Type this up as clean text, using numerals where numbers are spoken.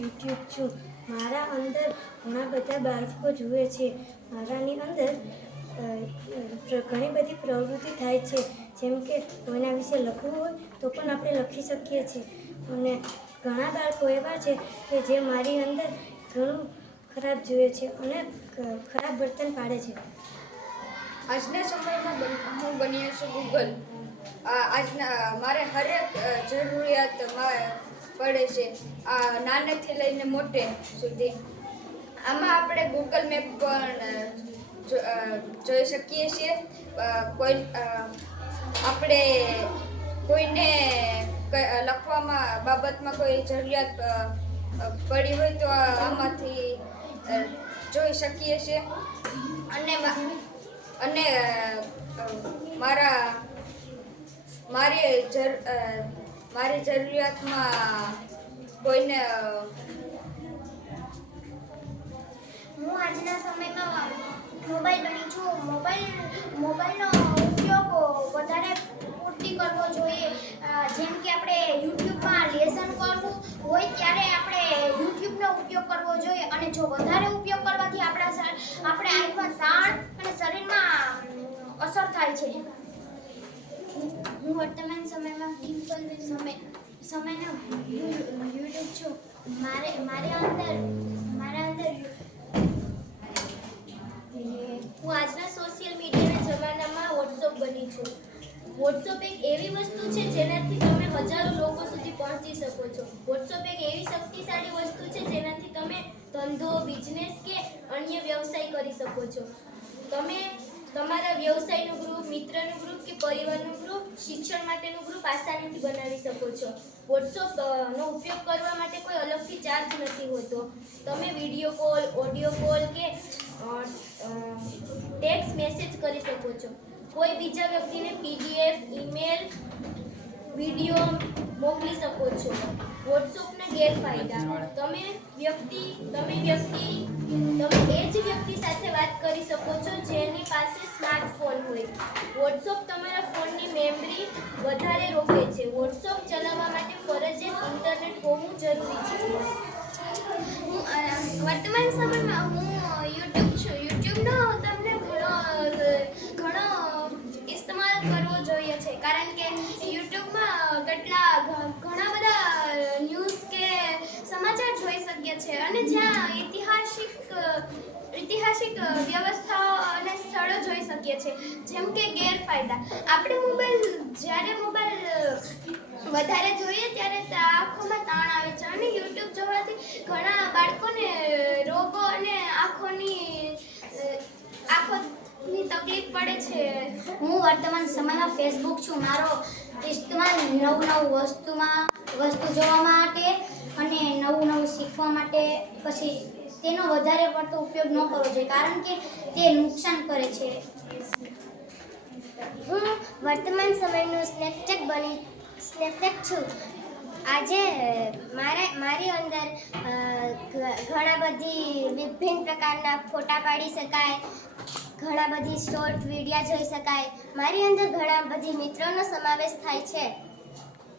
YouTube છું. મારા અંદર ઘણા બધા બાળકો જુએ છે. મારાની અંદર ઘણી બધી પ્રવૃત્તિ થાય છે. જેમ કે કોઈના વિશે લખવું હોય તો પણ આપણે લખી શકીએ છીએ. અને ઘણા બાળકો એવા છે કે જે મારી અંદર ઘણું ખરાબ જુએ છે અને ખરાબ વર્તન પાડે છે. આજના સમયમાં હું બન્યો છું ગૂગલ. મારે હરેક જરૂરિયાત પડે છે, નાનેથી લઈને મોટે સુધી. આમાં આપણે ગૂગલ મેપ પણ જોઈ શકીએ છીએ. આપણે કોઈને લખવામાં બાબતમાં કોઈ જરૂરિયાત પડી હોય તો આમાંથી જોઈ શકીએ છીએ. અને મારી જરૂરિયાતમાં કોઈને હું આજના સમયમાં મોબાઈલ બની છું. મોબાઈલનો ઉપયોગ વધારે પૂરતી કરવો જોઈએ. જેમ કે આપણે યુટ્યુબમાં લેસન કરવું હોય ત્યારે આપણે યુટ્યુબનો ઉપયોગ કરવો જોઈએ. અને જો વધારે ઉપયોગ કરવાથી આપણે આંખમાં તાણ અને શરીરમાં અસર થાય છે. હું વર્તમાન સમયમાં સમયનો યુટ્યુબ છું. મારા અંદર હું આજના સોશિયલ મીડિયાના જમાનામાં વોટ્સઅપ બની છું. વોટ્સઅપ એક એવી વસ્તુ છે જેનાથી તમે હજારો લોકો સુધી પહોંચી શકો છો. વોટ્સઅપ એક એવી શક્તિશાળી વસ્તુ છે જેનાથી તમે ધંધો, બિઝનેસ કે અન્ય વ્યવસાય કરી શકો છો. તમે તમારા વ્યવસાયનું ગ્રુપ, મિત્રનું ગ્રુપ કે પરિવારનું ગ્રુપ, શિક્ષણ માટેનું ગ્રુપ આસાનીથી બનાવી શકો છો. વોટ્સઅપનો ઉપયોગ કરવા માટે કોઈ અલગથી ચાર્જ નથી હોતો. તમે વિડીયો કોલ, ઓડિયો કોલ કે ટેક્સ્ટ મેસેજ કરી શકો છો. કોઈ બીજા વ્યક્તિને PDF, ઈમેલ, વિડીયો મોકલી શકો છો. વોટ્સઅપના ગેરફાયદા: તમે એ જ વ્યક્તિ સાથે વાત કરી શકો છો જેની પાસે સ્માર્ટફોન હોય. વોટ્સઅપ તમારા ફોનની મેમરી વધારે રોકે છે. વોટ્સઅપ ચલાવવા માટે ફરજિયાત ઇન્ટરનેટ હોવું જરૂરી છે. વર્તમાન સમયમાં હું યુટ્યુબ છું. યુટ્યુબનો તમને ઘણો ઇસ્તેમાલ કરવો જોઈએ છે. કારણ કે યુટ્યુબમાં ઘણા બધા ન્યૂઝ કે સમાચાર જોઈ શકીએ છીએ. અને જ્યાં ઐતિહાસિક વ્યવસ્થાઓ અને સ્થળો જોઈ શકીએ છીએ. જેમ કે ગેરફાયદા: આપણે જ્યારે મોબાઈલ વધારે જોઈએ ત્યારે આંખોમાં તાણ આવે છે. અને યુટ્યુબ જોવાથી ઘણા બાળકોને રોગો અને આંખોની તકલીફ પડે છે. હું વર્તમાન સમયમાં ફેસબુક છું. મારો ઇસ્તેમાલ નવું વસ્તુ જોવા માટે અને નવું શીખવા માટે. પછી તેનો વધારે પડતો ઉપયોગ ન કરવો જોઈએ કારણ કે તે નુકસાન કરે છે. હું વર્તમાન સમયનું સ્નેપચેટ છું. આજે મારી અંદર ઘણા બધી વિભિન્ન પ્રકારના ફોટા પાડી શકાય, ઘણા બધી શોર્ટ વિડીયો જોઈ શકાય. મારી અંદર ઘણા બધી મિત્રોનો સમાવેશ થાય છે.